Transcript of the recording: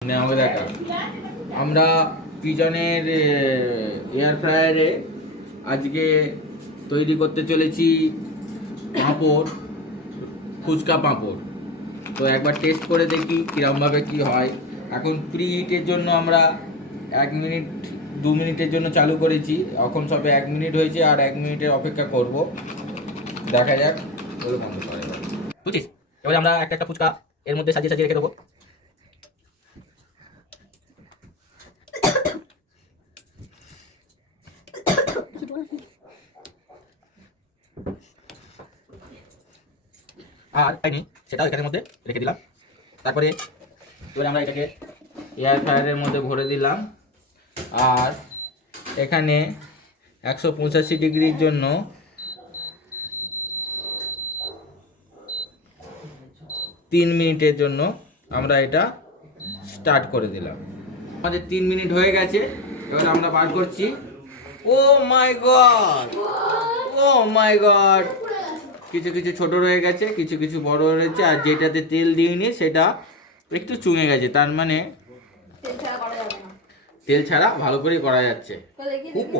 আমাকে দেখা আমরা পিজনের এয়ার ফ্রায়ারে আজকে তৈরি করতে চলেছি পাঁপড়, ফুচকা পাঁপড়। তো একবার টেস্ট করে দেখি কীরকমভাবে কী হয়। এখন প্রি হিটের জন্য আমরা 1 মিনিট 2 মিনিটের জন্য চালু করেছি। এখন সবে 1 মিনিট হয়েছে, আর 1 মিনিটের অপেক্ষা করব, দেখা যাক। বুঝছিস? এবারে আমরা একটা একটা ফুচকা এর মধ্যে সাজিয়ে সাজিয়ে রেখে দেবো। আর পাইনি সেটাও এখানের মধ্যে রেখে দিলাম। তারপরে এবারে আমরা এটাকে এয়ার ফ্রায়ারের মধ্যে ভরে দিলাম। আর এখানে 185 ডিগ্রির জন্য 3 মিনিটের জন্য আমরা এটা স্টার্ট করে দিলাম। আমাদের 3 মিনিট হয়ে গেছে। এবার আমরা বার করছি। ও মাই গড, ও মাই গড, কিছু কিছু ছোট রয়ে গেছে, কিছু কিছু বড় রয়েছে। আর যেটাতে তেল দিইনি সেটা একটু চুঙে গেছে, তার মানে তেল ছাড়া ভালো করে করা যাচ্ছে। খুব